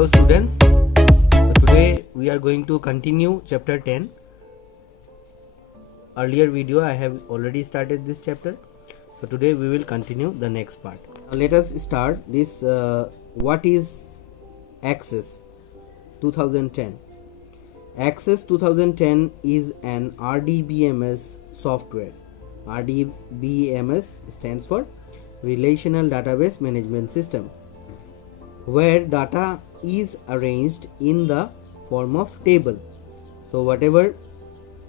Hello students, so today we are going to continue chapter 10. Earlier video I have already started this chapter, so today we will continue the next part. Now let us start this what is Access 2010. Access 2010 is an RDBMS software. RDBMS stands for Relational Database Management System, where data is arranged in the form of table. So whatever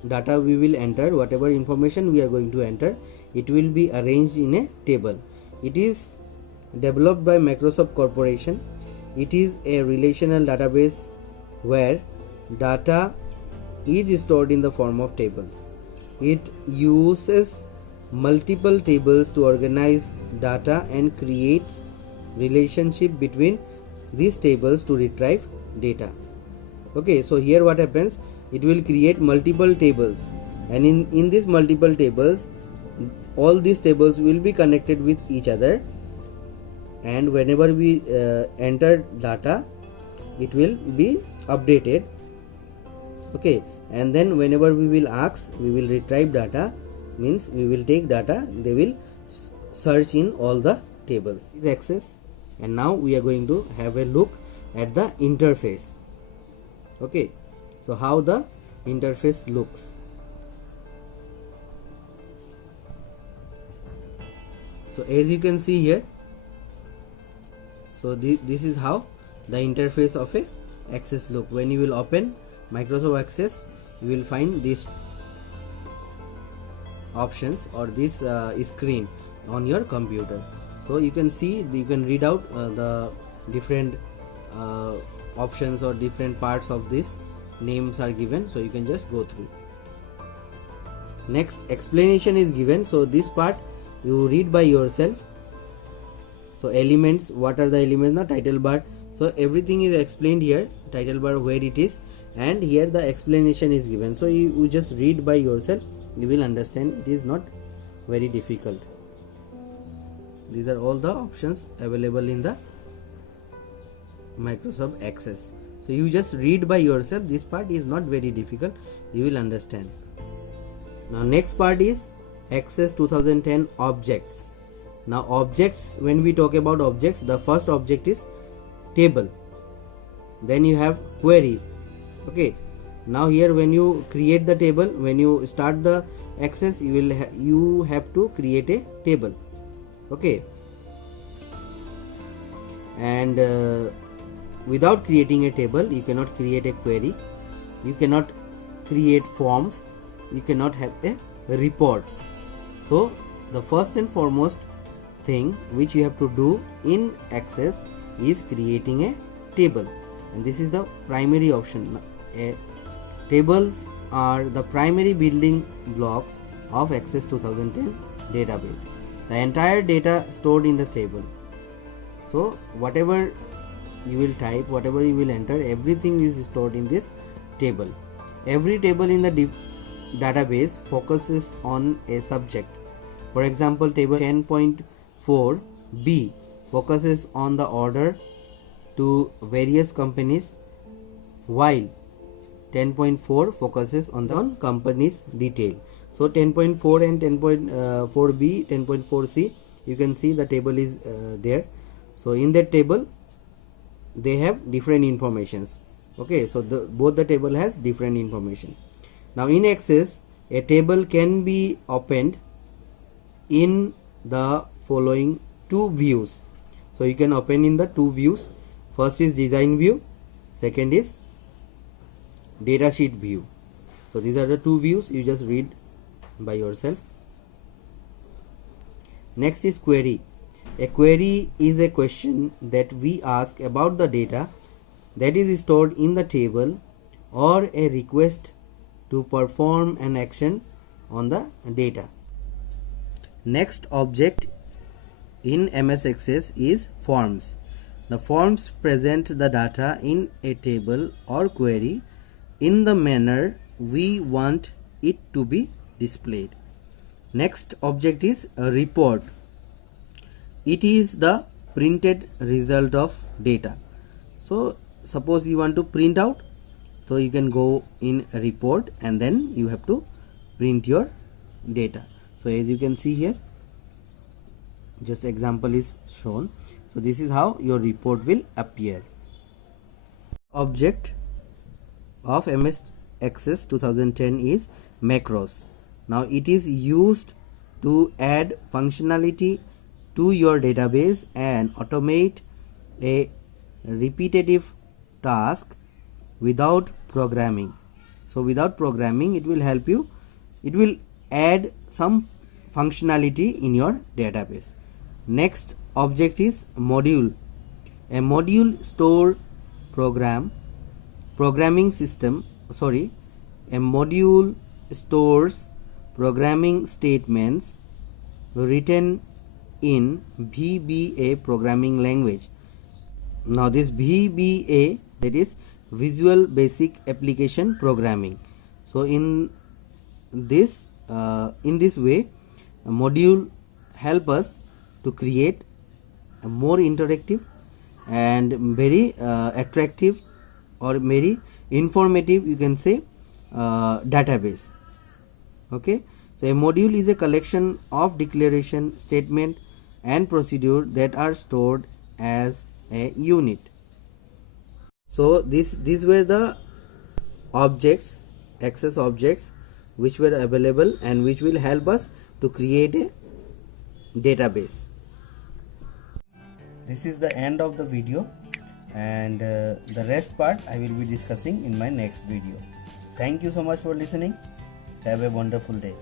data we will enter, whatever information we are going to enter, it will be arranged in a table. It is developed by Microsoft Corporation. It is a relational database where data is stored in the form of tables. It uses multiple tables to organize data and creates relationship between these tables to retrieve data. Okay, so here what happens, it will create multiple tables, and in these multiple tables, all these tables will be connected with each other, and whenever we enter data, it will be updated. Okay, and then whenever we will ask, we will retrieve data, means we will take data, they will search in all the tables. This is Access, and now we are going to have a look at the interface. Okay, so how the interface looks. So as you can see here, so this is how the interface of a Access look. When you will open Microsoft Access, you will find these options or this screen on your computer. So you can see, you can read out the different options or different parts of this names are given, so you can just go through. Next, explanation is given, so this part you read by yourself. So elements, what are the elements? The title bar, so everything is explained here, title bar, where it is, and here the explanation is given. So you just read by yourself, you will understand. It is not very difficult. These are all the options available in the Microsoft Access. So you just read by yourself. This part is not very difficult, you will understand. Now next part is Access 2010 objects. Now objects, when we talk about objects, the first object is table, then you have query. Okay, now here when you create the table, when you start the Access, you have to create a table. Okay, and without creating a table, you cannot create a query, you cannot create forms, you cannot have a report. So the first and foremost thing which you have to do in Access is creating a table, and this is the primary option. Tables are the primary building blocks of Access 2010 database. The entire data stored in the table. So whatever you will type, whatever you will enter, everything is stored in this table. Every table in the database focuses on a subject. For example, table 10.4b focuses on the order to various companies, while 10.4 focuses on the company's detail. So 10.4 and 10.4b, 10.4c, you can see the table is there. So in that table they have different informations. Okay, so both the table has different information. Now in Access, a table can be opened in the following two views. So you can open in the two views. First is design view, second is datasheet view. So these are the two views, you just read by yourself. Next is query. A query is a question that we ask about the data that is stored in the table, or a request to perform an action on the data. Next object in MS Access is forms. The forms present the data in a table or query in the manner we want it to be displayed. Next object is a report. It is the printed result of data. So suppose you want to print out, so you can go in a report and then you have to print your data. So as you can see here, just example is shown. So this is how your report will appear. Object of MS Access 2010 is macros. Now it is used to add functionality to your database and automate a repetitive task without programming. So without programming, it will help you, it will add some functionality in your database. Next object is module. A module store programming system, a module stores programming statements written in VBA programming language. Now this VBA, that is Visual Basic Application Programming. So in this way, a module help us to create a more interactive and very attractive or very informative, you can say, database. Okay, so a module is a collection of declaration, statement and procedure that are stored as a unit. So these were the objects, access objects, which were available and which will help us to create a database. This is the end of the video, and the rest part I will be discussing in my next video. Thank you so much for listening. Have a wonderful day.